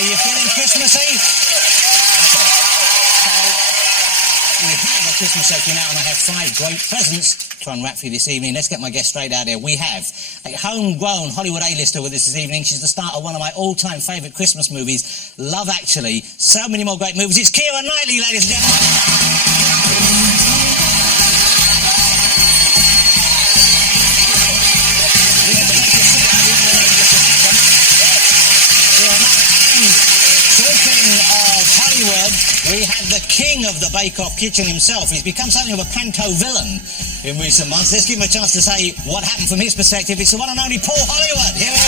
Are you feeling Christmassy? Okay. So, we have a Christmas show now, and I have 5 great presents to unwrap for you this evening. Let's get my guest straight out here. We have a homegrown Hollywood A-lister with us this evening. She's the star of one of my all-time favourite Christmas movies, Love Actually. So many more great movies. It's Keira Knightley, ladies and gentlemen. We have the king of the bake-off kitchen himself. He's become something of a panto villain in recent months. Let's give him a chance to say what happened from his perspective. It's the one and only Paul Hollywood. Here we go.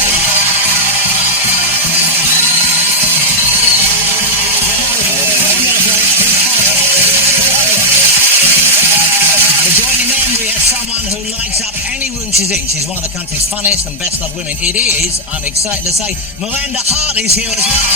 Joining them, we have someone who lights up any room she's in. She's one of the country's funniest and best-loved women. It is, I'm excited to say, Miranda Hart is here as well.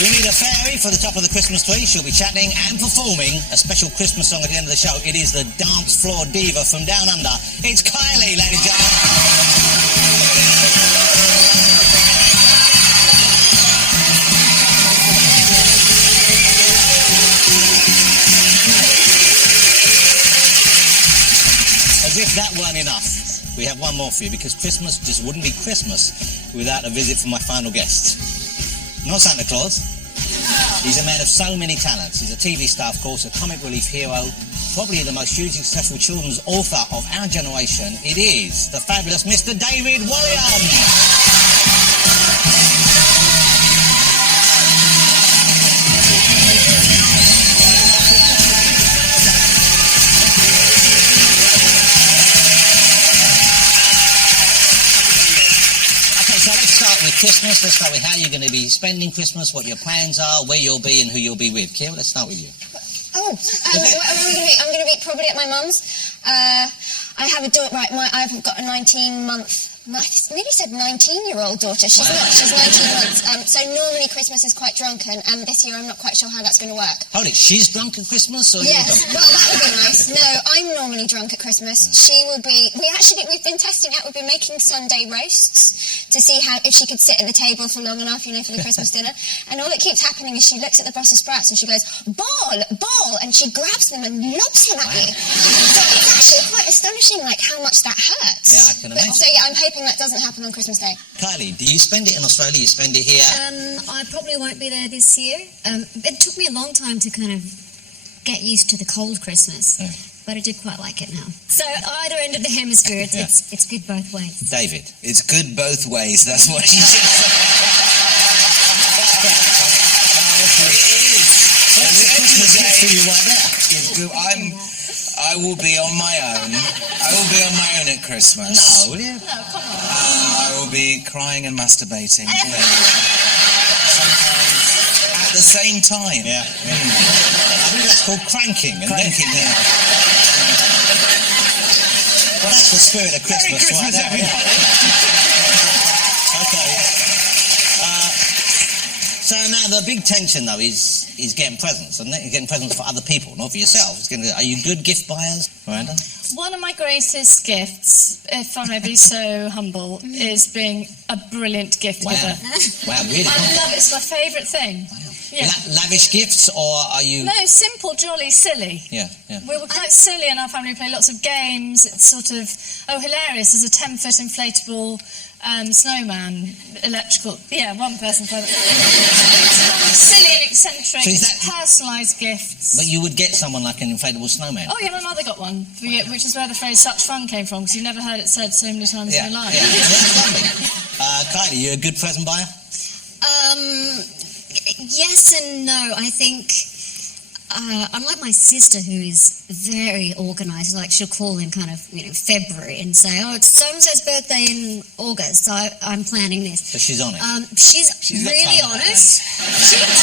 We need a fairy for the top of the Christmas tree. She'll be chatting and performing a special Christmas song at the end of the show. It is the dance floor diva from down under. It's Kylie, ladies and gentlemen. As if that weren't enough, we have one more for you, because Christmas just wouldn't be Christmas without a visit from my final guest. Not Santa Claus. He's a man of so many talents. He's a TV star, of course, a comic relief hero, probably the most hugely successful children's author of our generation. It is the fabulous Mr. David Walliams. With Christmas, let's start with how you're going to be spending Christmas, what your plans are, where you'll be and who you'll be with. Kira, let's start with you. I'm going to be probably at my mum's. I have a daughter, right, I've got a 19-month, I nearly said 19-year-old daughter. She's not, she's 19 months. So normally Christmas is quite drunken, and this year I'm not quite sure how that's going to work. Hold it, she's drunk at Christmas? Or yes, well, that would be nice. No, I'm normally drunk at Christmas. Right. She will be, we've been testing out, we've been making Sunday roasts to see if she could sit at the table for long enough, you know, for the Christmas dinner. And all that keeps happening is she looks at the Brussels sprouts and she goes, ball, and she grabs them and lobs him at you. So it's actually quite astonishing, like, how much that hurts. Yeah, I can imagine. So yeah, I'm hoping that doesn't happen on Christmas Day. Kylie, do you spend it in Australia? You spend it here? I probably won't be there this year. It took me a long time to kind of get used to the cold Christmas, but I do quite like it now. So either end of the hemisphere, it's good both ways. David? It's good both ways, that's what she should say. It is. So that's a Christmas gift for you right there. I will be on my own. I will be on my own at Christmas. No, will you? No, come on. I will be crying and masturbating. Sometimes at the same time. Yeah. I think that's called cranking. Cranking, yeah. Well, that's the spirit of Christmas, right there. Okay. So now the big tension, though, is getting presents, and getting presents for other people, not for yourself. Are you good gift buyers, Miranda? One of my greatest gifts, if I may be so humble, is being a brilliant gift giver. Wow, really? I love it. It's my favourite thing. Wow. Yeah. Lavish gifts, or are you... No, simple, jolly, silly. Yeah. We were quite silly in our family. We play lots of games. It's sort of, hilarious. There's a 10-foot inflatable snowman, electrical... Yeah, one person. Silly and eccentric, So personalised gifts. But you would get someone like an inflatable snowman? Oh, yeah, my mother got one, which is where the phrase such fun came from, because you've never heard it said so many times in your life. Yeah. That's lovely. Kylie, you a good present buyer? Yes and no. I think, unlike my sister, who is very organised, like she'll call in kind of, February and say, oh, it's so-and-so's birthday in August, so I'm planning this. So she's on it? She's really honest. She does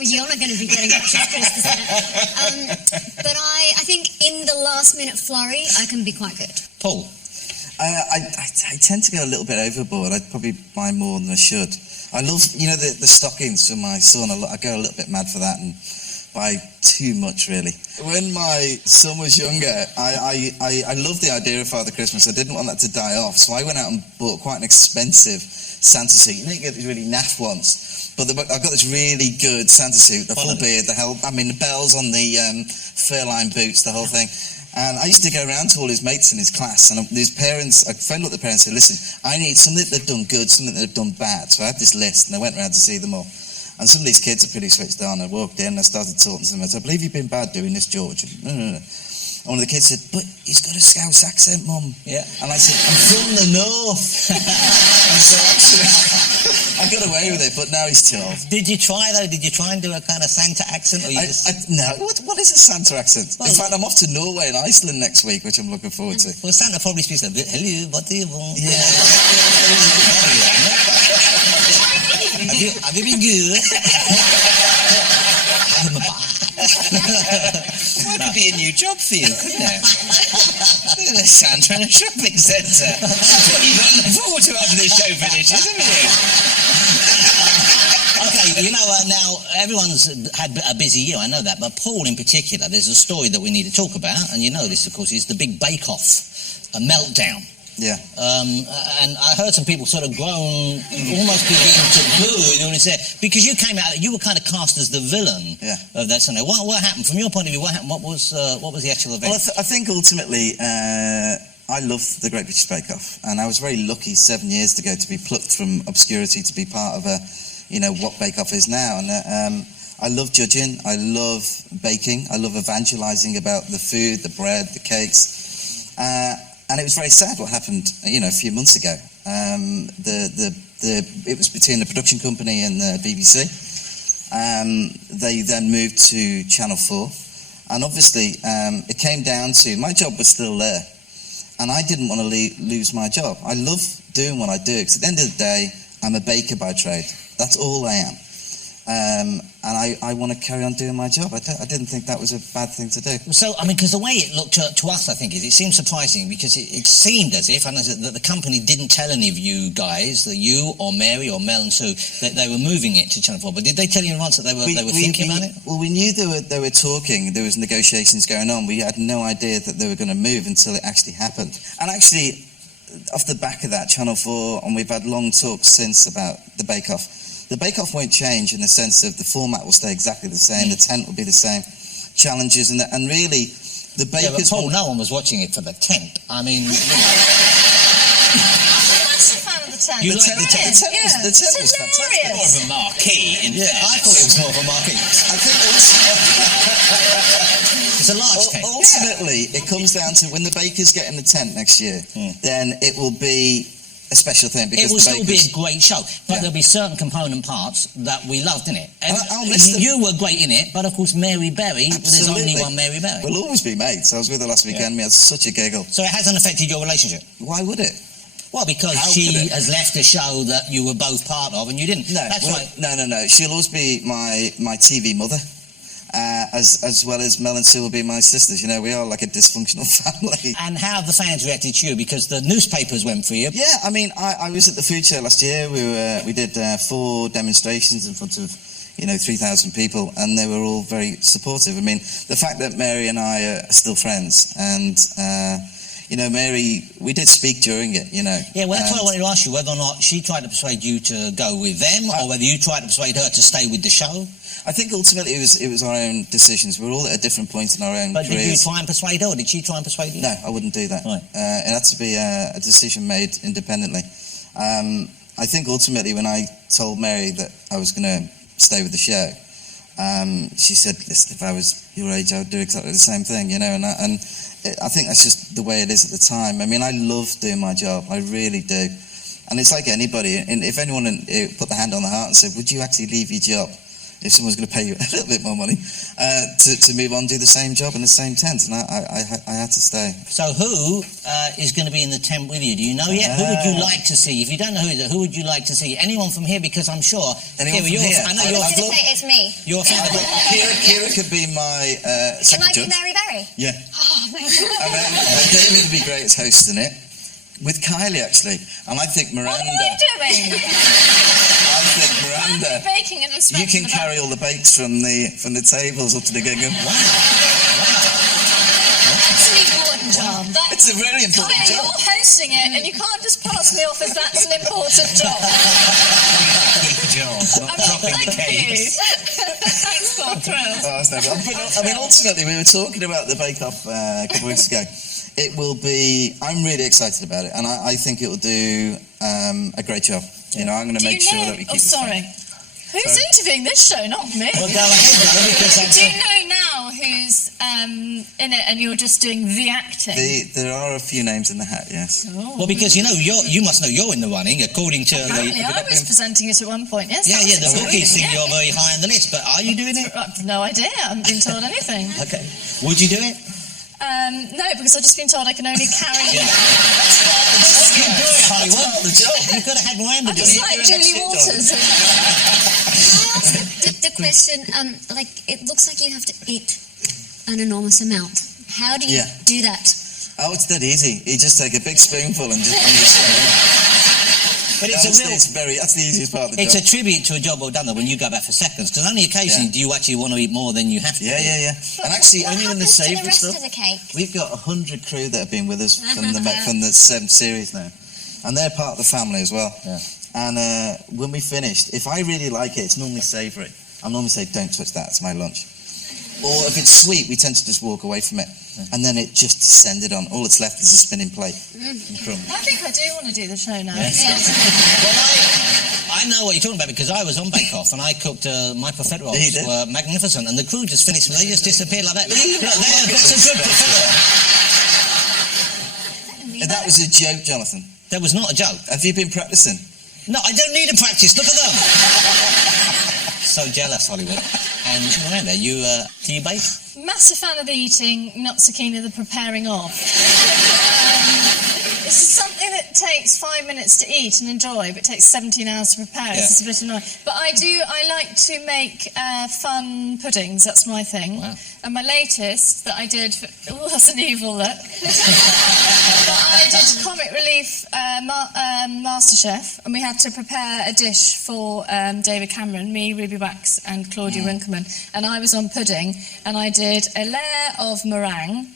but you're not going to be getting much of Christmas. But I think in the last-minute flurry, I can be quite good. Paul? I tend to go a little bit overboard. I'd probably buy more than I should. I love, the stockings for my son. I go a little bit mad for that and buy too much, really. When my son was younger, I loved the idea of Father Christmas. I didn't want that to die off, so I went out and bought quite an expensive Santa suit. You get these really naff ones, but I got this really good Santa suit, the full beard, the bells on the fur-lined boots, the whole thing. And I used to go around to all his mates in his class, and his parents, I phoned up the parents and said, listen, I need something that they've done good, something that they've done bad. So I had this list, and I went around to see them all. And some of these kids are pretty switched on. I walked in, and I started talking to them. I said, I believe you've been bad doing this, George. No. And one of the kids said, but he's got a Scouse accent, Mum. Yeah. And I said, I'm from the north. And so actually, I got away with it, but now he's too old. Did you try, though? Did you try and do a kind of Santa accent? Or No. What is a Santa accent? In fact, I'm off to Norway and Iceland next week, which I'm looking forward to. Well, Santa probably speaks a bit, hello, what do you want? Yeah. Have you been good? Well, it could be a new job for you, couldn't it? A Santa in a shopping centre. That's what you've got to look forward to after this show finishes, haven't you? Okay, now everyone's had a busy year, I know that, but Paul in particular, there's a story that we need to talk about, and you know this, of course, is the big bake-off, a meltdown. Yeah. And I heard some people sort of groan, almost begin to boo when he said, because you came out, you were kind of cast as the villain of that Sunday. What happened? From your point of view, what happened? What was the actual event? Well, I think ultimately, I love the Great British Bake Off, and I was very lucky 7 years ago to be plucked from obscurity to be part of what Bake Off is now. And I love judging, I love baking, I love evangelising about the food, the bread, the cakes. And it was very sad what happened, a few months ago. It was between the production company and the BBC. They then moved to Channel 4. And obviously, it came down to, my job was still there. And I didn't want to lose my job. I love doing what I do, because at the end of the day, I'm a baker by trade. That's all I am. And I want to carry on doing my job. I didn't think that was a bad thing to do. So, because the way it looked to us, I think, it seemed surprising, because it seemed as if, that the company didn't tell any of you guys, that you or Mary or Mel and Sue, that they were moving it to Channel 4. But did they tell you in advance that they were thinking about it? Well, we knew they were talking. There was negotiations going on. We had no idea that they were going to move until it actually happened. And actually, off the back of that, Channel 4, and we've had long talks since about the Bake Off. The Bake Off won't change in the sense of the format will stay exactly the same, the tent will be the same, challenges, and really, the bakers... Yeah, but Paul, no one was watching it for the tent. I'm a massive fan of the tent. You like the tent? The tent was fantastic. More of a marquee, I thought it was more of a marquee. I think also... It's a large tent. Ultimately, it comes down to when the bakers get in the tent next year, then it will be a special thing, because it will still be a great show, but there'll be certain component parts that we loved in it. And I'll miss them. You were great in it, but of course Mary Berry, there's only one Mary Berry. We'll always be mates. I was with her last weekend, we had such a giggle. So it hasn't affected your relationship? Why would it? Well, because she has left a show that you were both part of and you didn't. No, no. She'll always be my TV mother. As well as Mel and Sue will be my sisters. We are like a dysfunctional family. And how have the fans reacted to you? Because the newspapers went for you. Yeah, I was at the food show last year. We did 4 demonstrations in front of 3,000 people, and they were all very supportive. The fact that Mary and I are still friends, and Mary, we did speak during it, Yeah, well, that's what I wanted to ask you, whether or not she tried to persuade you to go with them, or whether you tried to persuade her to stay with the show. I think ultimately it was our own decisions. We're all at a different point in our own careers. But did you try and persuade her, or did she try and persuade you? No, I wouldn't do that. Right. It had to be a decision made independently. I think ultimately when I told Mary that I was going to stay with the show, she said, listen, if I was your age, I would do exactly the same thing, and I think that's just the way it is at the time. I love doing my job. I really do. And it's like anybody. And if anyone put their hand on the heart and said, would you actually leave your job if someone's going to pay you a little bit more money to move on, do the same job in the same tent? And I had to stay. So who is going to be in the tent with you? Do you know yet? Who would you like to see? If you don't know who would you like to see? Anyone from here? Because I'm sure... Anyone from here? I know it's me. You're a fan of Kira could be my second judge. Can I be Mary Berry? Yeah. Oh, amazing. David would be great as hosting it. With Kylie, actually. And I think Miranda... What are you doing? I think Miranda, baking and you can carry all the bakes from the tables up to the gig. That's an important job. It's a very important job. You're hosting it, and you can't just pass me off as that's an important job. Good job. Not dropping the cakes. Thanks, Paul. Thrilled. Oh, that's no problem. I mean, ultimately, we were talking about the Bake Off a couple of weeks ago. It will be. I'm really excited about it, and I think it will do a great job. You know, I'm going to make sure that we keep. Oh, sorry. Who's interviewing this show, not me? Well, go ahead, because Do you know now who's in it, and you're just doing the acting? There are a few names in the hat, yes. Oh. Well, because you must know you're in the running, according to Apparently, I was presenting it at one point. Yes. Yeah, that was the bookies think exciting, you're very high on the list, but are you doing it? No idea. I haven't been told anything. Okay. Would you do it? No, because I've just been told I can only carry. You do it, Hollywood. The job. You could have had Miranda do Just it. like Julie Walters. The question, like, it looks like you have to eat an enormous amount. How do you do that? Oh, it's that easy. You just take a big spoonful and just. But it's that's the easiest part of the It's job. a tribute to a job well done, though, when you go back for seconds, because only occasionally do you actually want to eat more than you have to. Yeah. And actually, only when they What save happens the to the rest stuff. of the cake? We've got 100 crew that have been with us from the 7th series now, and they're part of the family as well. Yeah. And when we finished, if I really like it, it's normally savoury. I'll normally say, "Don't touch that; it's my lunch." Or if it's sweet, we tend to just walk away from it, and then it just descended on. All that's left is a spinning plate and crumbs. I think I do want to do the show now. Well, I know what you're talking about because I was on Bake Off and I cooked my buffet rolls were magnificent, and the crew just finished and they just disappeared like that. Look, that's a good buffet roll. That was a joke, Jonathan. That was not a joke. Have you been practicing? No, I don't need to practice. Look at them. So jealous, Hollywood. And Miranda, do you bake? Massive fan of the eating, not so keen of the preparing of. It's something that takes 5 minutes to eat and enjoy, but it takes 17 hours to prepare. Yeah. It's a bit annoying. But I like to make fun puddings. That's my thing. Wow. And my latest that I did, that's an evil look. But I did Comic Relief MasterChef, and we had to prepare a dish for David Cameron, me, Ruby Wax, and Claudia Winkleman. And I was on pudding, and I did a layer of meringue.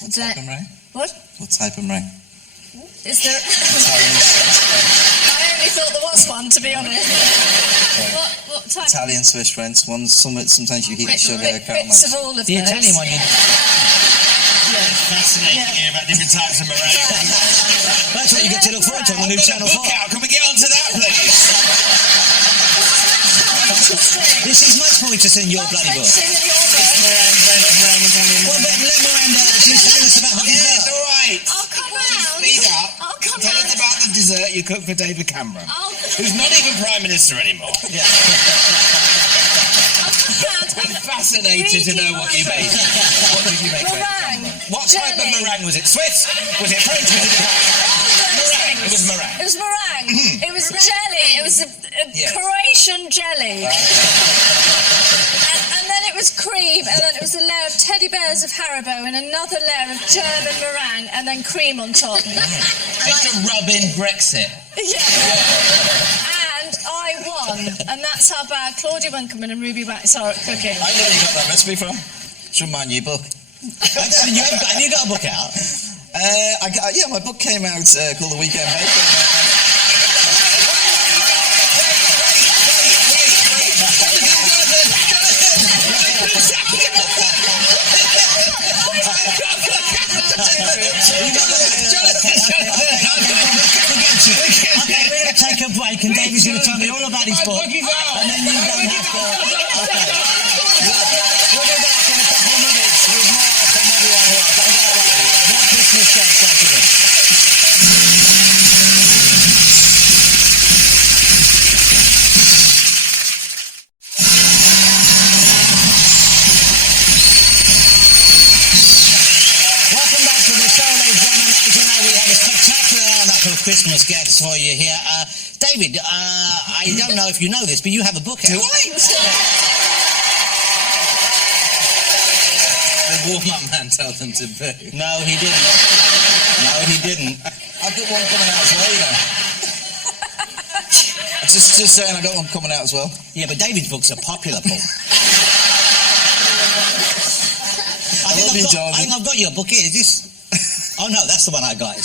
What type of meringue? What? What type of meringue? Is there? I only thought there was one, to be honest. What type? Italian, Swiss, French ones. Sometimes you heat the sugar, caramel. Bits of all of The those. Italian one, Fascinating to hear about different types of meringue. that's what you get to look forward to on the new Channel 4. Can we get onto that, please? This is much more interesting than your bloody book. Well, but let Miranda just tell us about her Yeah, dessert. it's all right. I'll come round. Speed up. I'll come Tell us round. about the dessert you cooked for David Cameron, who's not even Prime Minister anymore. Yeah. I'm fascinated to know what you made. What did you make? Meringue. What type of Jelly. meringue was it? Swiss? Was it French? Was it meringue? It was meringue. It was meringue. It was jelly. It was a Croatian jelly. And then it was cream, and then it was a layer of teddy bears of Haribo, and another layer of German meringue, and then cream on top. Just to rub in Brexit. Yeah. And I won, and that's how bad Claudia Winkleman and Ruby Wax are at cooking. I know you got that recipe from. It's from my new book. Have you got a book out? My book came out called The Weekend Baker. Okay, we're going to take a break and David's going to tell me all about his book. And then you don't have to... Okay. We'll be back in a couple of minutes with more from everyone else. Don't go away. More Christmas guests after this. Welcome back to the show, ladies and gentlemen. As you know, we have a spectacular lineup of Christmas guests for you here. David, I don't know if you know this, but you have a book out. Do I? The warm-up man told them to boo. No, he didn't. No, he didn't. I've got one coming out later. Just saying, I got one coming out as well. Yeah, but David's books are popular, Paul. I think I've got your book here. Is this? Oh no, that's the one I got.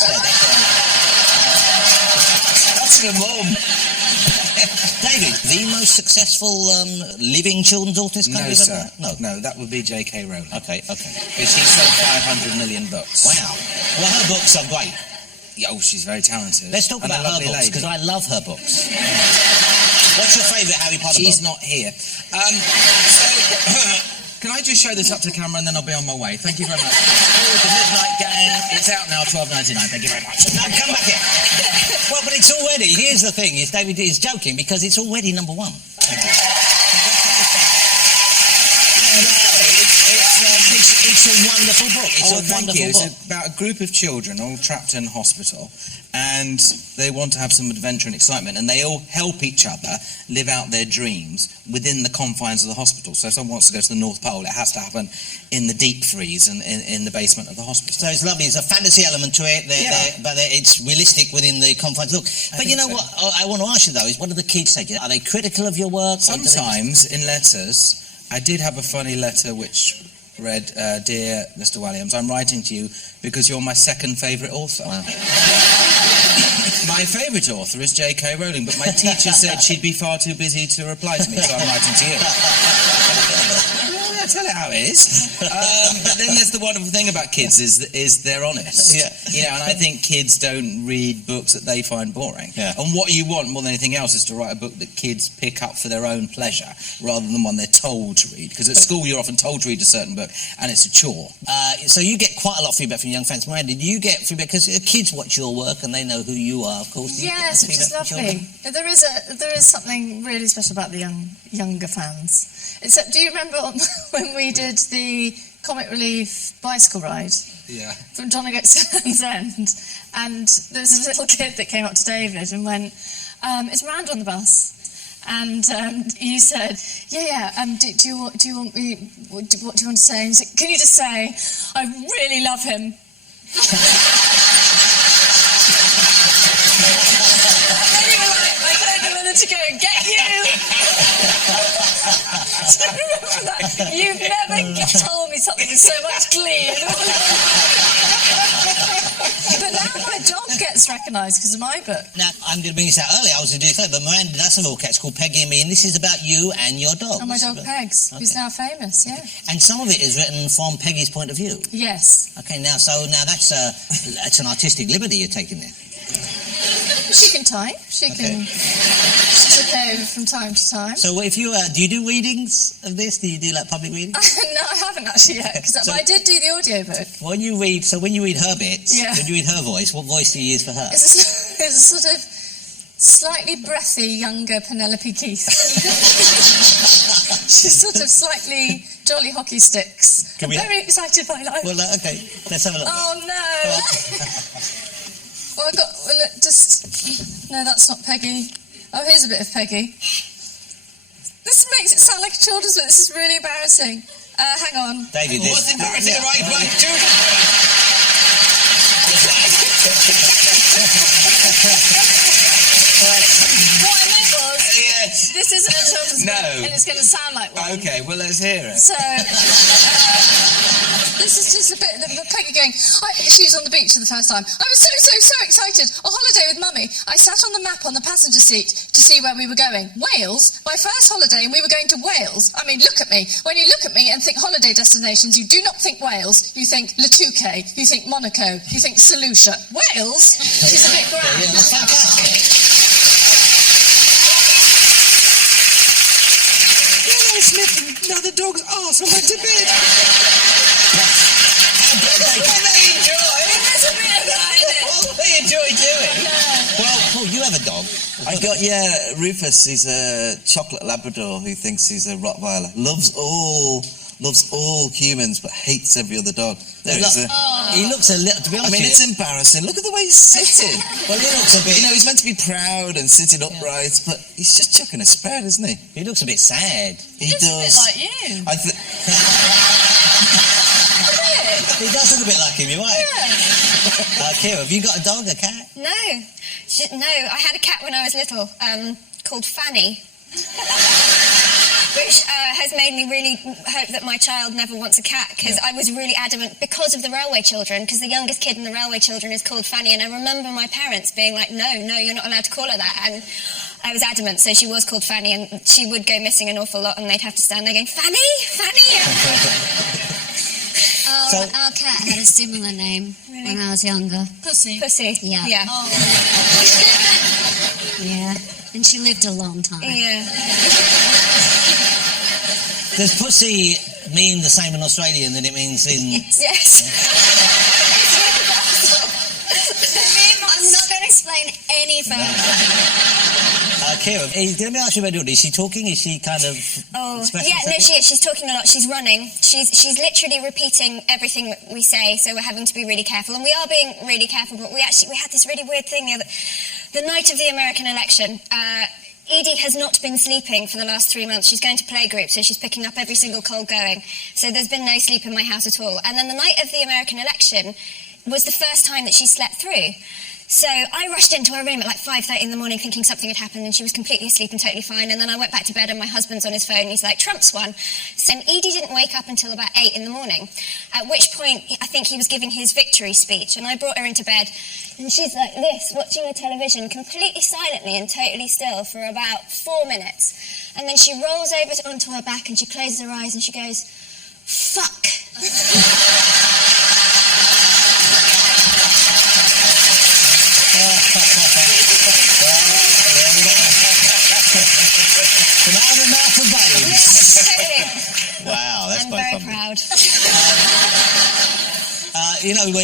That's for Mum. David, the most successful living children's author in this country? No, sir. No, that would be J.K. Rowling. Okay. Because she sold 500 million books. Wow. Well, her books are great. Yeah, oh, she's very talented. Let's talk about her books, because I love her books. What's your favourite Harry Potter book? She's not here. Can I just show this up to camera and then I'll be on my way? Thank you very much. Oh, the Midnight Gang. It's out now, $12.99. Thank you very much. No, come back here. Well, but it's already, here's the thing, is David is joking, because it's already number one. Thank you. It's a wonderful book. It's a wonderful book. It's about a group of children all trapped in hospital, and they want to have some adventure and excitement, and they all help each other live out their dreams within the confines of the hospital. So if someone wants to go to the North Pole, it has to happen in the deep freeze and in the basement of the hospital. So it's lovely. There's a fantasy element to it, but it's realistic within the confines. Look, but you know what I want to ask you, though, is what do the kids say? Are they critical of your work? Sometimes in letters, I did have a funny letter which read, Dear Mr. Williams, I'm writing to you because you're my second favourite author. Wow. My favourite author is J.K. Rowling, but my teacher said she'd be far too busy to reply to me, so I'm writing to you. Tell it how it is. But then there's the wonderful thing about kids is they're honest. Yeah. You know, and I think kids don't read books that they find boring. Yeah. And what you want more than anything else is to write a book that kids pick up for their own pleasure rather than one they're told to read. Because at school you're often told to read a certain book and it's a chore. So you get quite a lot of feedback from young fans. Miranda, do you get feedback? Because kids watch your work and they know who you are, of course. Yes, which is lovely. There is something really special about the younger fans. Except, do you remember when we did the Comic Relief bicycle ride? Yeah. From John O'Groats to Land's End, and there was a little kid that came up to David and went, "Is Miranda on the bus?" And you said, "Yeah. Do you want me? What do you want to say?" And he said, "Can you just say, I really love him." And you were like, "I don't know whether to go and get you." Do you remember that? You've never told me something with so much glee. But now my dog gets recognised because of my book. Now, I'm going to bring this out early. I was going to do it, but Miranda does have a little catch called Peggy and Me, and this is about you and your dog. And my dog Pegs, who's now famous, yeah. And some of it is written from Peggy's point of view. Yes. Okay, now that's an artistic liberty you're taking there. She can type. She's okay from time to time. So if you do you do readings of this? Do you do like public readings? No, I haven't actually yet. But I did do the audiobook. When you read her bits, yeah. when you read her voice, what voice do you use for her? It's a sort of slightly breathy, younger Penelope Keith. She's sort of slightly jolly hockey sticks. I'm very excited by life. Well, okay, let's have a look. Oh no! Well, no, that's not Peggy. Oh, here's a bit of Peggy. This makes it sound like a children's book. This is really embarrassing. Hang on. David, what's embarrassing? Yeah. Right, children. What I meant was, this isn't a children's book, and it's going to sound like one. Okay, well, let's hear it. So, this is just a bit of Peggy going, she was on the beach for the first time. I was so excited. A holiday with Mummy. I sat on the map on the passenger seat to see where we were going. Wales? My first holiday, and we were going to Wales. I mean, look at me. When you look at me and think holiday destinations, you do not think Wales. You think Le Touquet. You think Monaco. You think St Lucia. Wales? She's a bit grand. Yeah, that's fantastic. Sniffing another dog's arse and went to bed. What they enjoy. There's a bit of that in it. What they enjoy doing. Well, Paul, you have a dog. I got, Rufus. He's a chocolate Labrador who thinks he's a Rottweiler. Loves all humans, but hates every other dog. He looks a little, to be honest. I mean, it's embarrassing. Look at the way he's sitting. Well, he looks a bit. He's meant to be proud and sitting upright, but he's just chucking a spread, isn't he? He looks a bit sad. He does. A bit like you. He does look a bit like him, you're right. Yeah. Kira, have you got a dog, a cat? No, I had a cat when I was little called Fanny. Which has made me really hope that my child never wants a cat, because I was really adamant, because of the railway children, because the youngest kid in the railway children is called Fanny, and I remember my parents being like, no, you're not allowed to call her that, and I was adamant, so she was called Fanny, and she would go missing an awful lot, and they'd have to stand there going, Fanny! Our cat had a similar name when I was younger. Pussy. Yeah. Yeah. Oh. Yeah. And she lived a long time. Yeah. Does pussy mean the same in Australia than it means in... Yes. I'm not going to explain any further. Kira, let me ask you about Dudley. Is she talking? Is she kind of... Yeah, no, she is. She's talking a lot. She's running. She's literally repeating everything that we say, so we're having to be really careful. And we are being really careful, but we had this really weird thing the night of the American election. Edie has not been sleeping for the last 3 months. She's going to playgroup, so she's picking up every single cold going. So there's been no sleep in my house at all. And then the night of the American election was the first time that she slept through. So I rushed into her room at like 5:30 in the morning thinking something had happened, and she was completely asleep and totally fine. And then I went back to bed and my husband's on his phone and he's like, Trump's won. So Edie didn't wake up until about 8 in the morning, at which point I think he was giving his victory speech, and I brought her into bed and she's like this, watching the television completely silently and totally still for about 4 minutes. And then she rolls over onto her back and she closes her eyes and she goes, fuck. From out of the mouth of babes. Yes, totally. Wow, that's I'm quite very funny. proud.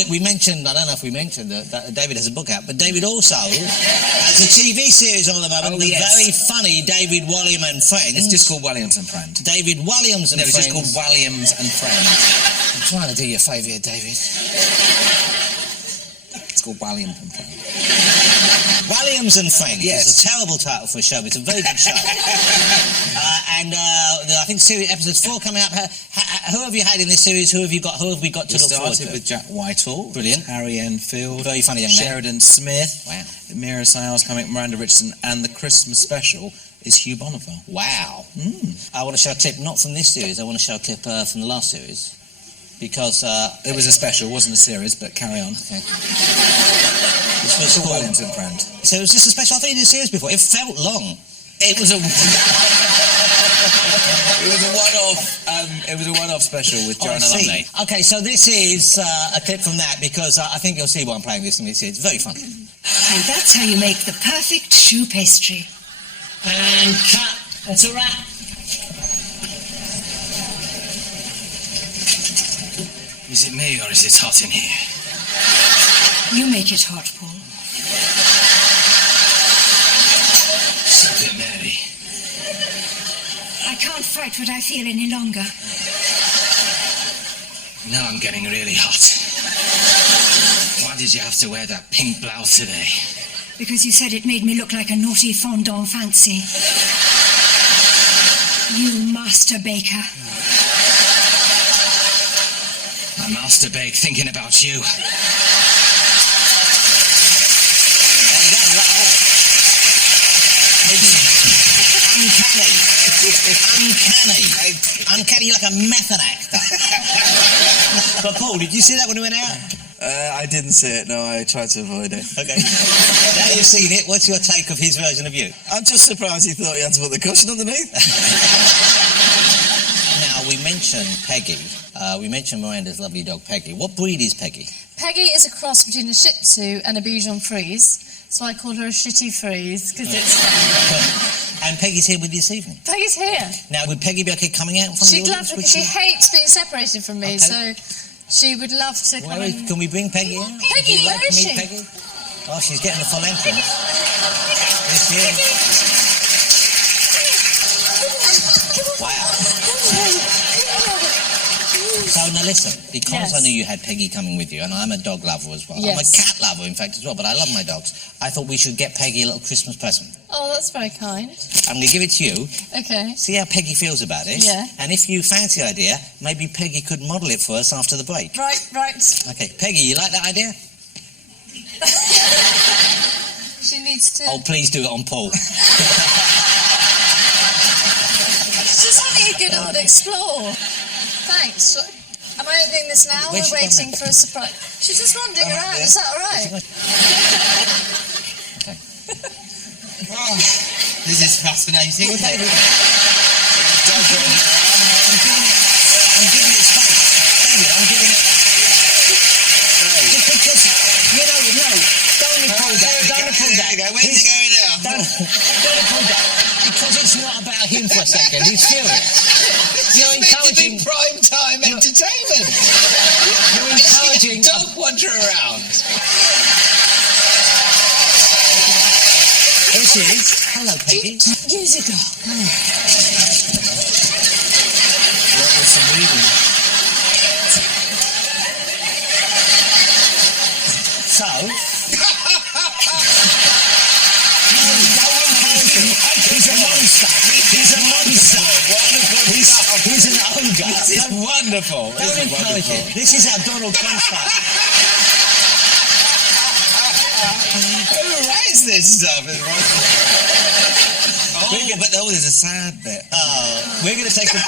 We mentioned, I don't know if we mentioned that David has a book out, but David also has a TV series on the moment, very funny David Walliam and Friends. It's just called Williams and Friend. David Walliams and It's Friends. just called Williams and Friend. I'm trying to do you a favour here, David. It's called Williams and Friend. Walliams and Friends. Yes. It's a terrible title for a show, but it's a very good show. I think episodes 4 coming up. Who have you had in this series? Who have we got to look forward to? Started with Jack Whitehall. Brilliant. Harry Enfield. Very funny young man. Sheridan Smith. Wow. Mira Sayles coming, Miranda Richardson, and the Christmas special is Hugh Bonneville. Wow. I want to show a clip, not from this series, I want to show a clip from the last series. Because... it was a special, wasn't a series, but carry on. Okay. It's called Williams and Friend. So it was just a special. I thought you did a series before. It felt long. It was a... It was a one-off special with Joanna I see. Lumley. Okay, so this is a clip from that, because I think you'll see why I'm playing this, and it's very fun. And that's how you make the perfect choux pastry. And cut. That's a wrap. Is it me or is it hot in here? You make it hot, Paul. Suck it, Mary. I can't fight what I feel any longer. Now I'm getting really hot. Why did you have to wear that pink blouse today? Because you said it made me look like a naughty fondant fancy. You master baker. I masturbate thinking about you. Uncanny, like a method actor. But Paul, did you see that when we went out? I didn't see it, no, I tried to avoid it. Okay. Now you've seen it, what's your take of his version of you? I'm just surprised he thought he had to put the cushion underneath. Now, we mentioned Peggy. We mentioned Miranda's lovely dog, Peggy. What breed is Peggy? Peggy is a cross between a Shih Tzu and a Bichon Frise, so I call her a Shitty Frise because it's And Peggy's here with you this evening. Peggy's here. Now, would Peggy be okay coming out in front She'd of the love audience? to. She hates being separated from me, Okay. so she would love to come and... Can we bring Peggy out? Peggy, Would you like where to is meet she? Peggy? Oh, she's getting the full entrance. This year. Wow. So now listen, because Yes. I knew you had Peggy coming with you, and I'm a dog lover as well. I'm a Yes. cat lover, in fact, as well, but I love my dogs. I thought we should get Peggy a little Christmas present. Oh, that's very kind. I'm going to give it to you. Okay. See how Peggy feels about it. Yeah. And if you fancy the idea, maybe Peggy could model it for us after the break. Right. Okay, Peggy, you like that idea? She She needs to... Oh, please do it on Paul. She's just having a good old explore. Thanks. Am I opening this now? Where's We're she waiting for a surprise. She's just wandering around. Is that all right? Okay. Oh, this is fascinating. Well, David, I'm giving it space. David, I'm giving it... Just because, no, don't record that. Don't record that. Where's it going now? Don't record that. Because it's not about him for a second. He's furious. You're encouraging... prime time entertainment. You're encouraging... Dog wander around. Here she is. Hello, Peggy. Years ago. What was some reading? So... He's a monster. He's a monster. He's an ogre. This is wonderful. Don't encourage it. This is how Donald Trump starts. Who writes this stuff? It's wonderful. There's a sad bit. We're going to take a...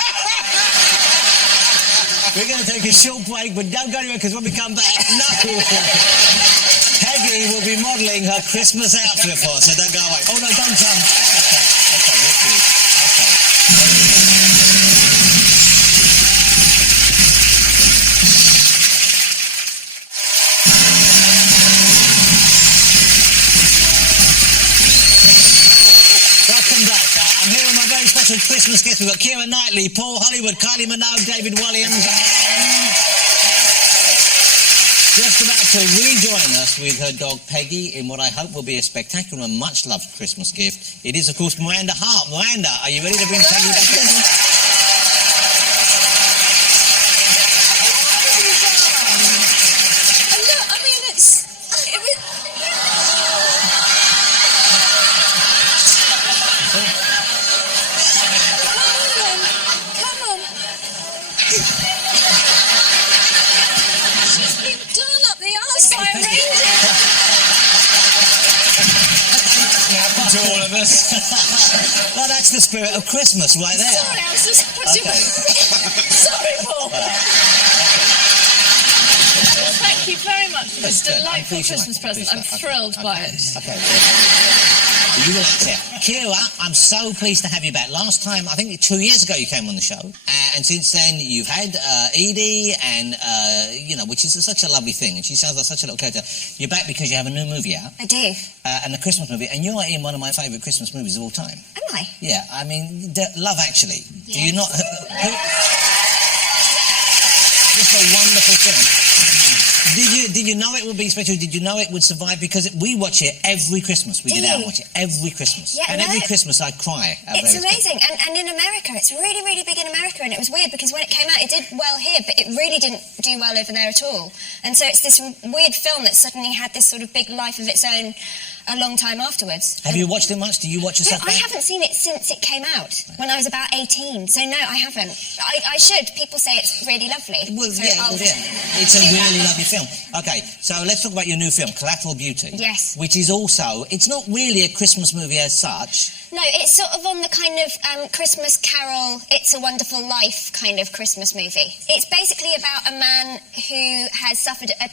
We're going to take a short break, but don't go anywhere, because when we come back... No! Peggy will be modelling her Christmas outfit for us, so don't go away. Oh, no, don't jump. Okay, this is... Okay. Welcome back. I'm here with my very special Christmas guests. We've got Keira Knightley, Paul Hollywood, Kylie Minogue, David Williams, and just about to rejoin us with her dog Peggy in what I hope will be a spectacular and much-loved Christmas gift. It is, of course, Miranda Hart. Miranda, are you ready to bring Peggy back in? Look, I mean, it's... Come on. She's been done up the arse by a reindeer. Happened to all of us. Well, that's the spirit of Christmas right there. Sorry, I was just pushing... Okay. Sorry, Paul. Thank you very much for this Good. I'm delightful pleased you Christmas like it. present. I'm Pleased you thrilled by it. Okay. You will accept. Keira, I'm so pleased to have you back. Last time, I think 2 years ago, you came on the show, and since then you've had Edie, and which is such a lovely thing, and she sounds like such a little character. You're back because you have a new movie out, I do. and a Christmas movie, and you're in one of my favourite Christmas movies of all time. Am I? Yeah, I mean, Love Actually. Do you not? Just a wonderful film. Did you know it would be special? Did you know it would survive? Because we watch it every Christmas. We Do get out and you? watch it every Christmas. Yeah, and no. every Christmas I cry. at It's various amazing. And in America, it's really, really big in America. And it was weird because when it came out, it did well here, but it really didn't do well over there at all. And so it's this weird film that suddenly had this sort of big life of its own a long time afterwards. Have you watched it much? Do you watch No, yourself I back? haven't seen it since it came out, when I was about 18. So no, I haven't. I should. People say it's really lovely. Well, so yeah, I'll it's a do really that. lovely film. Okay, so let's talk about your new film, Collateral Beauty. Yes. Which is also, it's not really a Christmas movie as such. No, it's sort of on the kind of Christmas Carol, It's a Wonderful Life kind of Christmas movie. It's basically about a man who has suffered a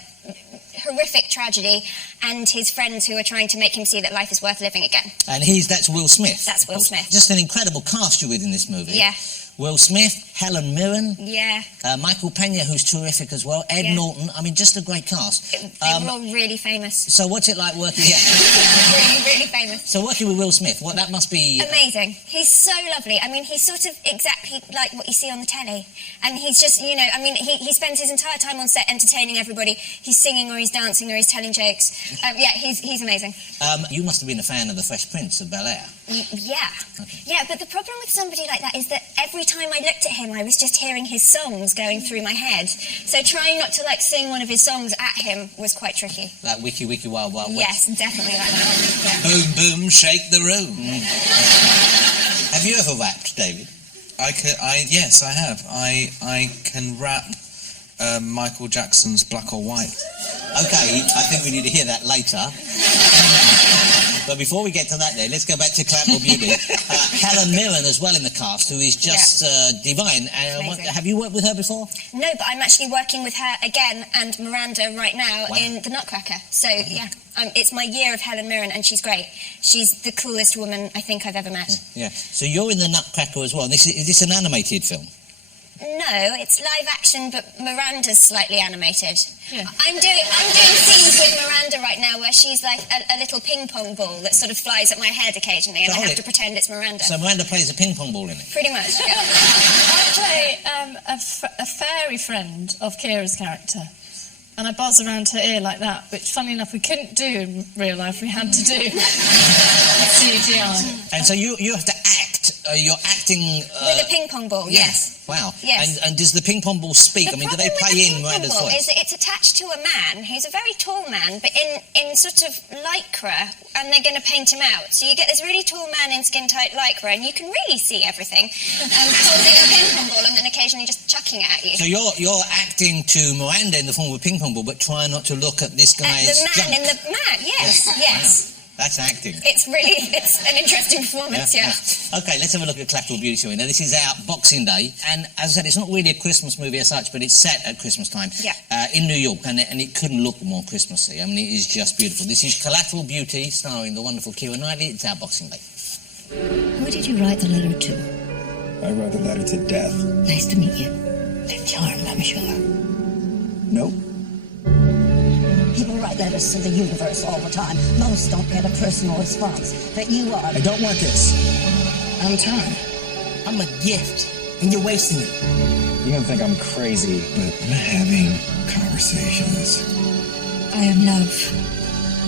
horrific tragedy and his friends who are trying to make him see that life is worth living again. And that's Will Smith. That's Will Smith. Just an incredible cast you're with in this movie. Yeah. Will Smith, Helen Mirren, Yeah. Michael Pena, who's terrific as well, Ed Yeah. Norton. I mean, just a great cast. They were all really famous. So what's it like working? Yeah. Really, really famous. So working with Will Smith, that must be. Amazing. He's so lovely. I mean, he's sort of exactly like what you see on the telly. And he's just, he spends his entire time on set entertaining everybody. He's singing or he's dancing or he's telling jokes. He's amazing. You must have been a fan of The Fresh Prince of Bel-Air. Yeah. Okay. Yeah, but the problem with somebody like that is that every time I looked at him, I was just hearing his songs going through my head. So trying not to, sing one of his songs at him was quite tricky. Like Wiki Wiki Wild Wild West. Yes, definitely like that. Yeah. Boom, boom, shake the room. Have you ever rapped, David? Yes, I have. I can rap Michael Jackson's Black or White. Okay, I think we need to hear that later. But before we get to that, let's go back to Collateral Beauty. Helen Mirren as well in the cast, who is just divine. Have you worked with her before? No, but I'm actually working with her again and Miranda right now in The Nutcracker. So, yeah, it's my year of Helen Mirren, and she's great. She's the coolest woman I think I've ever met. Yeah. So you're in The Nutcracker as well. Is this an animated film? No, it's live action, but Miranda's slightly animated. Yeah. I'm doing scenes with Miranda right now where she's like a little ping pong ball that sort of flies at my head occasionally, and I have to pretend it's Miranda. So Miranda plays a ping pong ball in it? Pretty much, yeah. I play a fairy friend of Kira's character, and I buzz around her ear like that, which, funny enough, we couldn't do in real life. We had to do CGI. And so you have to act. You're acting... with a ping pong ball, yes. Wow. Yes. And does the ping pong ball speak? The I mean, do they play in Miranda's voice? is that it's attached to a man who's a very tall man, but in sort of lycra, and they're going to paint him out. So you get this really tall man in skin-tight lycra, and you can really see everything, holding a ping pong ball and then occasionally just chucking it at you. So you're acting to Miranda in the form of a ping pong ball, but try not to look at this guy's junk. Yes, yes. Wow. That's acting. It's an interesting performance, yeah. Okay, let's have a look at Collateral Beauty, shall we? Now, this is out Boxing Day, and as I said, it's not really a Christmas movie as such, but it's set at Christmas time in New York, and it couldn't look more Christmassy. I mean, it is just beautiful. This is Collateral Beauty, starring the wonderful Keira Knightley. It's out Boxing Day. Who did you write the letter to? I wrote a letter to Death. Nice to meet you. They're charmed, I'm sure. Nope. People write letters to the universe all the time. Most don't get a personal response. But you are. I don't want this. I'm tired. I'm a gift, and you're wasting it. You're gonna think I'm crazy, but I'm having conversations. I am love.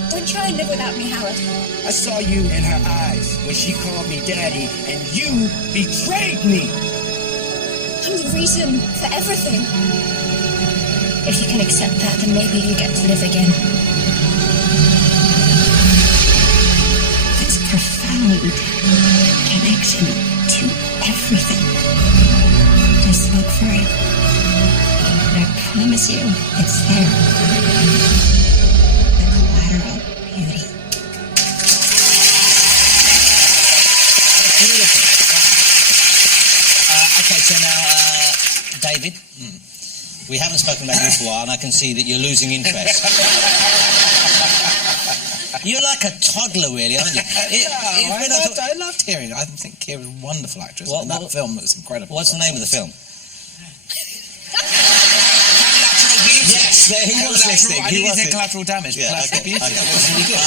Don't try and live without me, Howard. I saw you in her eyes when she called me daddy, and you betrayed me. I'm the reason for everything. If you can accept that, then maybe you get to live again. This profound connection to everything. Just look for it. I promise you, it's there. The collateral beauty. That's beautiful. Wow. Okay, so now, David... We haven't spoken about you for a while, and I can see that you're losing interest. You're like a toddler, really, aren't you? I loved hearing it. I think Kira's a wonderful actress. That film was incredible. What's the name of the film? Yes, he was listening. I didn't say Collateral Damage. Yeah, Collateral Beauty. Okay. That was really good.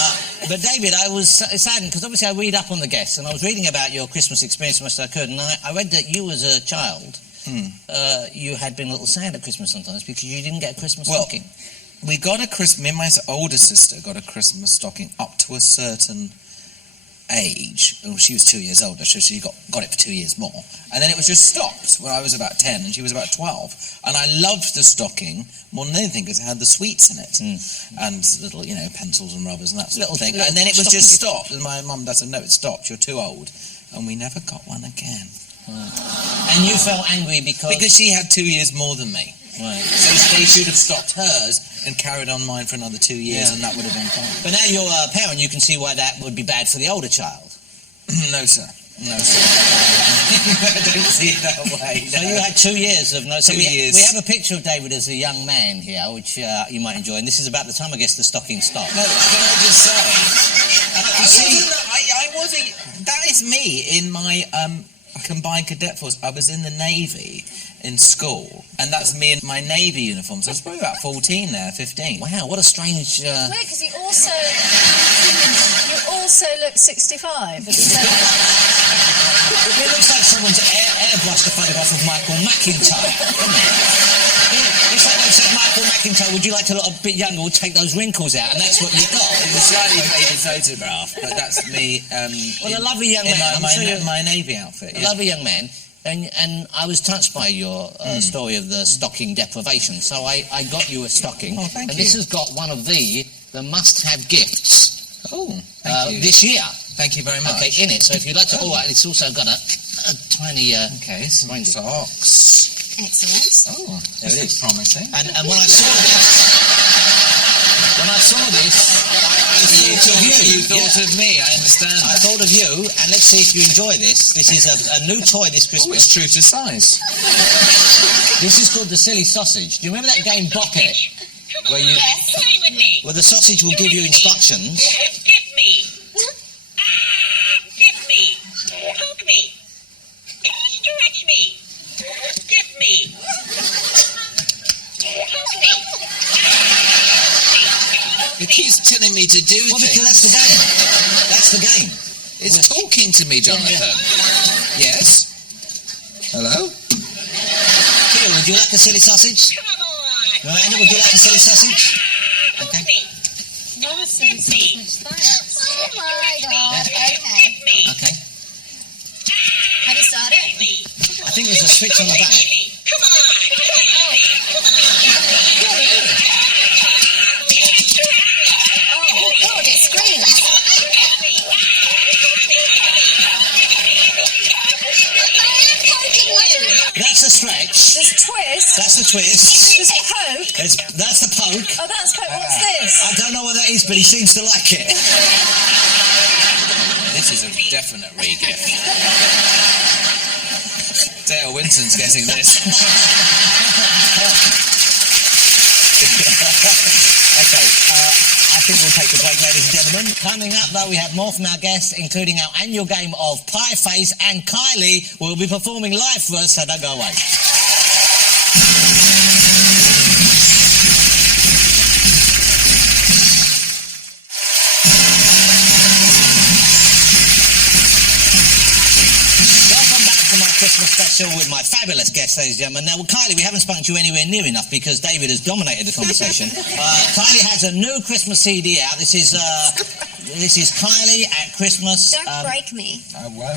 But David, I was saddened because obviously I read up on the guests, and I was reading about your Christmas experience as much as I could, and I read that you as a child... you had been a little sad at Christmas sometimes because you didn't get a Christmas stocking. We got a Christmas... Me and my older sister got a Christmas stocking up to a certain age. Well, she was 2 years older, so she got it for 2 years more. And then it was just stopped when I was about 10 and she was about 12. And I loved the stocking more than anything because it had the sweets in it. And little, pencils and rubbers and that sort of thing. And then it was just stopped. And my mum and dad said, no, it stopped. You're too old. And we never got one again. And you felt angry because she had 2 years more than me. Right. So they should have stopped hers and carried on mine for another 2 years, and that would have been fine. But now you're a parent, you can see why that would be bad for the older child. No, sir. No, sir. I don't see it that way. No. So you had 2 years of no. So 2 years. We have a picture of David as a young man here, which you might enjoy. And this is about the time, I guess, the stocking stopped. No, can I just say? I wasn't. That is me in my combined cadet force. I was in the Navy in school, and that's me in my Navy uniform. So I was probably about 14 there, 15. Wow, what a strange. Wait, because you also look 65. It looks like someone's airbrushed a photograph of Michael McIntyre. It's like they said, Michael McIntyre, would you like to look a bit younger? We'll take those wrinkles out, and that's what you got. It's a slightly faded photograph, but that's me. Well, a lovely young man. In my Navy outfit. A lovely young man. And I was touched by your story of the stocking deprivation. So I got you a stocking. Oh, thank you. And this has got one of the must-have gifts. Oh, thank you. This year. Thank you very much. Okay, in it. So if you'd like to... Oh, it's also got a tiny... okay, some socks. Excellent. Oh, There it is. promising. And when I saw this, You thought of me, I understand. I thought of you, and let's see if you enjoy this. This is a new toy this Oh, Christmas. it's true to size. This is called the Silly Sausage. Do you remember that game Bop It? Where you, Yes, play with me. well, the sausage will give you instructions. Skip me. Skip me. Poke me. Stretch me. Skip me. Poke me. It keeps telling me to do Well, because things. that's the game. That's the game. It's talking to me, Jonathan. Yes? Hello? Here, would you like a silly sausage? Come on. Miranda, would you like a silly sausage? Poke Okay. me. Not a Skip me. Oh my god. Okay. Skip me. Okay. Have you started? Skip me. I think there's a switch on the back. Come on. Oh god, it screams. That's a stretch. There's twist. That's the twist. There's poke. That's the poke. Oh, that's poke. What's this? I don't know what that is, but he seems to like it. This is a definite re-gift. Dale Winston's getting this. Okay, I think we'll take a break, ladies and gentlemen. Coming up, though, we have more from our guests, including our annual game of Pie Face, and Kylie will be performing live for us, so don't go away. Welcome back to my Christmas special with my fabulous guests, ladies and gentlemen. Now, well, Kylie, we haven't spoken to you anywhere near enough because David has dominated the conversation. Kylie has a new Christmas CD out. This is Kylie at Christmas. Don't break me. Oh, well.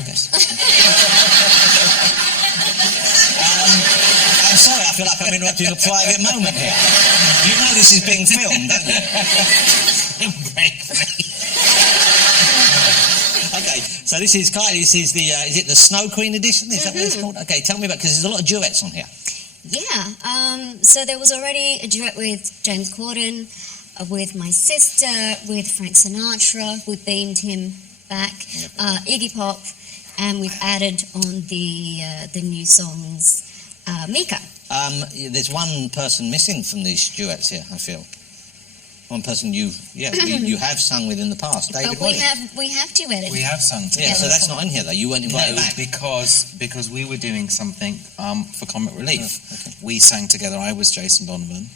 I'm sorry, I feel like I'm interrupting a private moment here. You know this is being filmed, don't you? Okay, so this is Kylie. This is the is it the Snow Queen edition? Is that what it's called? Okay, tell me about, because there's a lot of duets on here. Yeah. So there was already a duet with James Corden, with my sister, with Frank Sinatra. We beamed him back. Iggy Pop, and we've added on the new songs Mika. There's one person missing from these duets here, I feel. One person you have sung with in the past, David. But we have duetted. We have sung together. Yeah, so that's not in here though. You weren't invited back. because we were doing something for Comic Relief. Oh, okay. We sang together. I was Jason Donovan,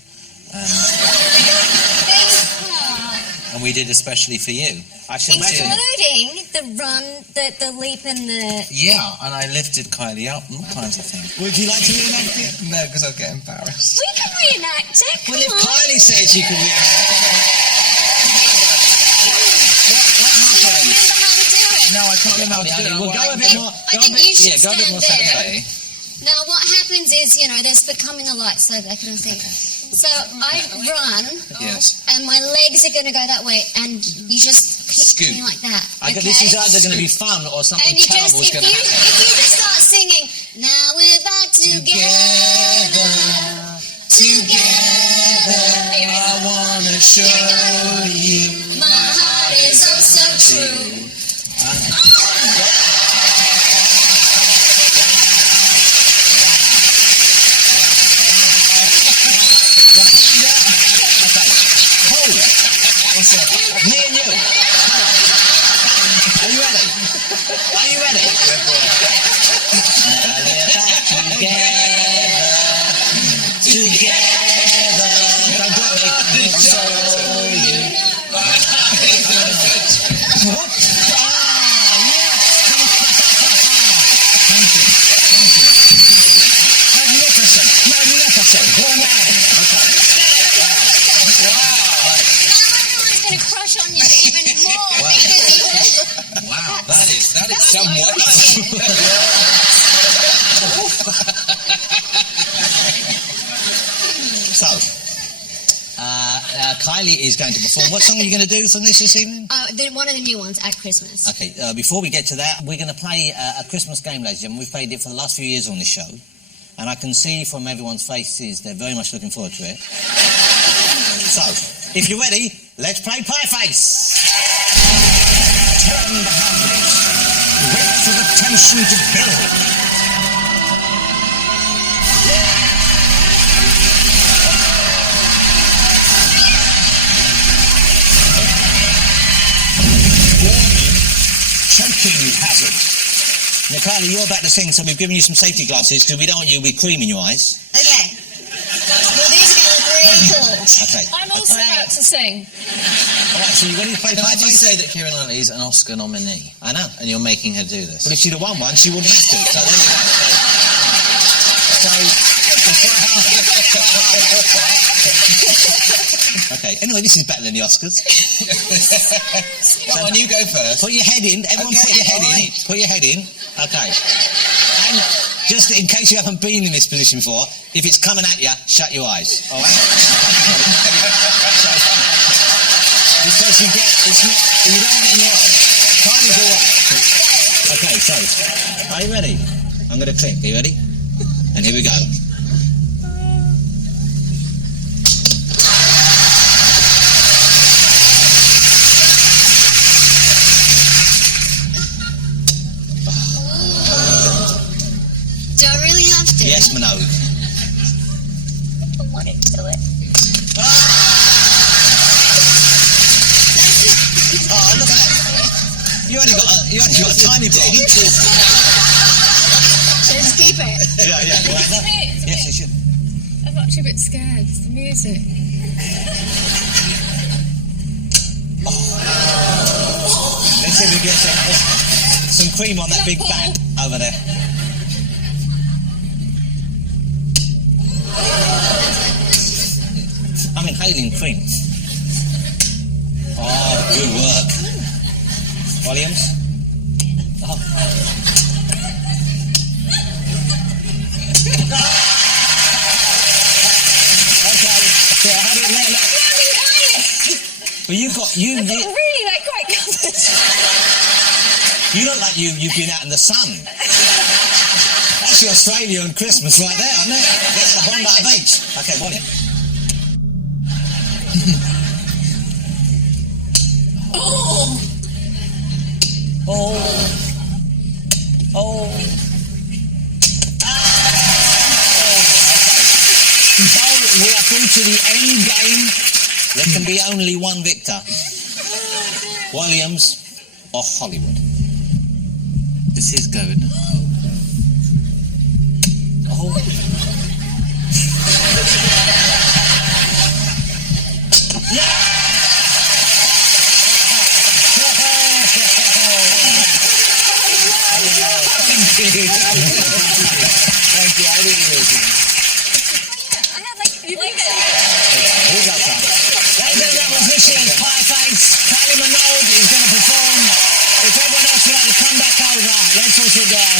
and we did especially for you. I should imagine. Including the run, the leap and the... Yeah, and I lifted Kylie up and all kinds of things. Would you like to reenact it? No, because I'll get embarrassed. We can reenact it. Well, if Kylie says you can reenact it, what happened? Remember how to do it. No, I can't remember how to do it. We'll go a bit more. I think you should go a bit more stand there. second. Now, what happens is, there's becoming a light, so that kind of thing. So I run, Yes. and my legs are going to go that way, and you just pick Scoot. me like that. Okay? This is either going to be fun or something and you just, terrible is if going to you happen. just start singing, now we're back together. I want to show you My heart is oh so true. What's up? Me and you. Are you ready? Are you ready? Now we're back together. Don't block me. I'm sorry. What? Yes. Thank you. Magnificent. Go on. Okay. Going to crush on you even more because you Wow, that is some weight. So, Kylie is going to perform. What song are you going to do from this evening? one of the new ones at Christmas. Okay, before we get to that, we're going to play a Christmas game, ladies and gentlemen. We've played it for the last few years on this show. and I can see from everyone's faces they're very much looking forward to it. So, if you're ready, let's play Pie Face. Turn the handles. Wait for the tension to build. Choking hazard. Now, Kylie, you're about to sing, so we've given you some safety glasses because we don't want you with cream in your eyes. Okay. Well, these are going to look really cool. Okay. I'm also about to sing. All right, so you ready to play Can Pie I just Face? say that Keira Knightley's an Oscar nominee? I know. And you're making her do this. But if she'd have won one, she wouldn't have to. So there you go. So it's quite hard. Okay, anyway, this is better than the Oscars. Come on, you go first. Put your head in. Everyone Okay, put your head all in. right. Put your head in. Okay. And just in case you haven't been in this position before, if it's coming at you, shut your eyes. All right? Because you get, it's not, you don't want it in your eyes. Time is all right. Okay, so, are you ready? I'm going to click. Are you ready? And here we go. Do I really have to? Yes, Minogue. I want it to do it. Oh, look at that. You only got a tiny bit. So just keep it. Yeah. Yes, you should. I'm actually a bit scared. It's the music. Let's see if we get some cream on that big bat over there. I'm inhaling cream. Oh, good work. Williams? Oh. Okay. So how do you let Well, you Really, like, quite covered. You look like you've been out in the sun. That's your Australian Christmas right there, isn't it? That's the Bondi Beach. Okay, William. Oh. So we are through to the end game. There can be only one victor. Williams or Hollywood. This is going. Oh. Thank you. I really will. Who's that from? That was this year's Pie Face. Kylie Minogue is going to perform. If everyone else would like to come back over, let's all sit down.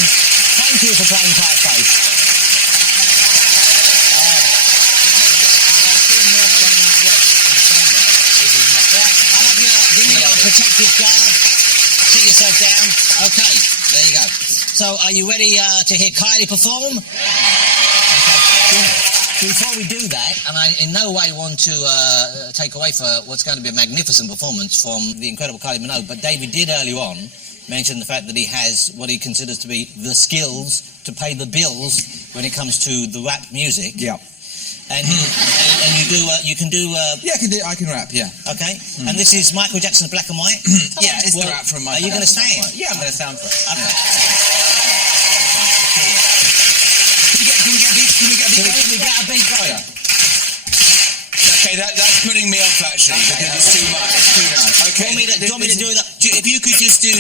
Thank you for playing Pie Face. I love you. Give me your protective guard. Sit yourself down. Okay, there you go. So, are you ready to hear Kylie perform? Before we do that, and I in no way want to take away for what's going to be a magnificent performance from the incredible Kylie Minogue, but David did earlier on mention the fact that he has what he considers to be the skills to pay the bills when it comes to the rap music. Yeah. And you do you can do I can rap, yeah. okay. And this is Michael Jackson's Black and White. Yeah, it's Well, the rap from my. are you going to stand? Yeah, I'm going to stand for it. Okay. Can we get a beat? Can Can we get a beat going? Okay, that's putting me off actually because it's too much. It's too nice. Okay. Do you want me to do that? If you could just do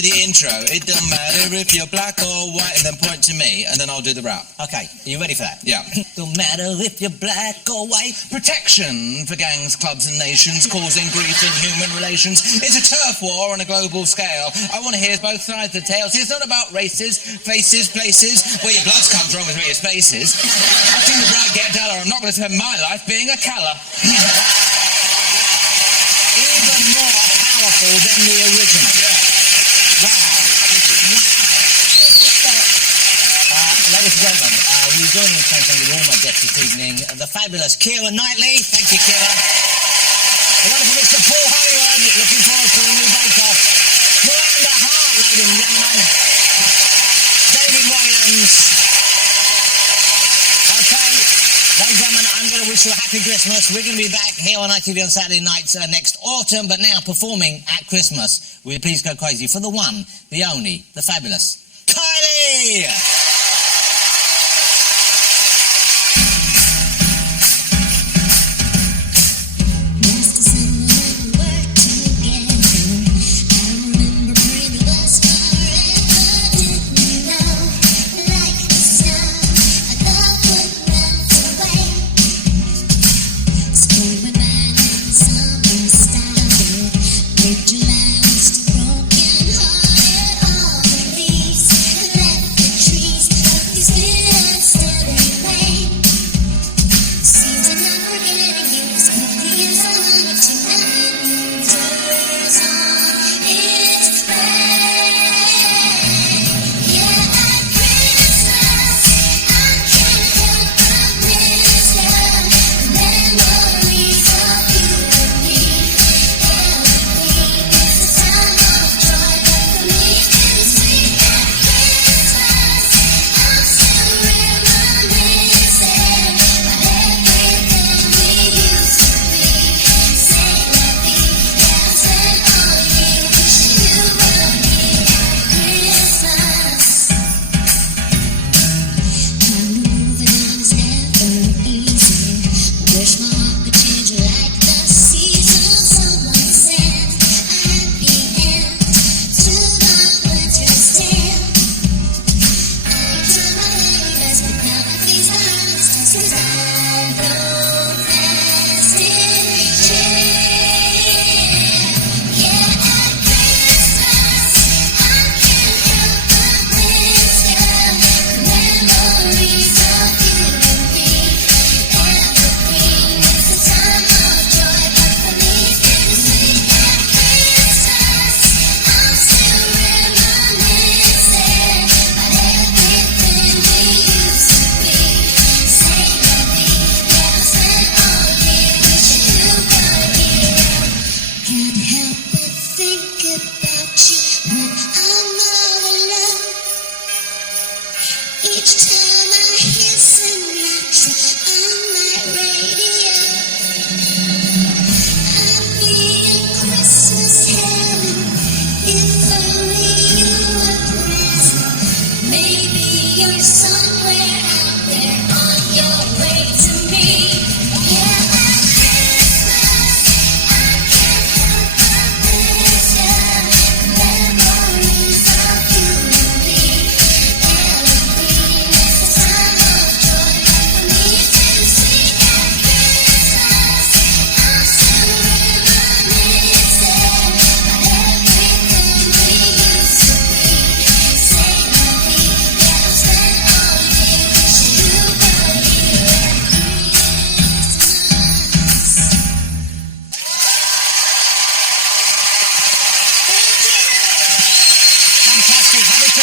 the intro. It doesn't matter if you're black or white, and then point to me, and then I'll do the rap. Okay, are you ready for that? Yeah. Don't matter if you're black or white. Protection for gangs, clubs and nations causing grief in human relations. It's a turf war on a global scale. I want to hear both sides of the tale. See, it's not about races, faces, places. Where your blood comes from is where your space is. I've seen the bright get duller. I'm not going to spend my life being a colour. Even more powerful than the original. Yeah. Wow. Wow. ladies and gentlemen, will you join me in thanking with all my guests this evening, the fabulous Keira Knightley. Thank you, Keira. The wonderful Mr. Paul Hollywood, looking forward to a new bake-off. Miranda Hart, ladies and gentlemen. David Williams. Okay, ladies and gentlemen, I'm going to wish you a happy Christmas. We're going to be back here on ITV on Saturday nights next autumn, but now performing at Christmas. Will you please go crazy for the one, the only, the fabulous Kylie!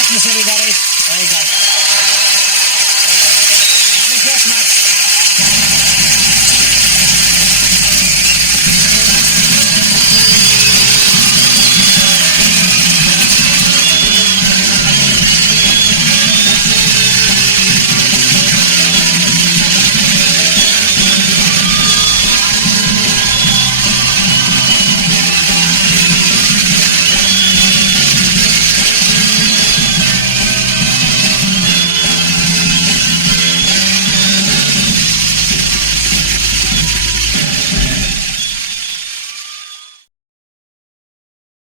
Christmas, everybody. There you go.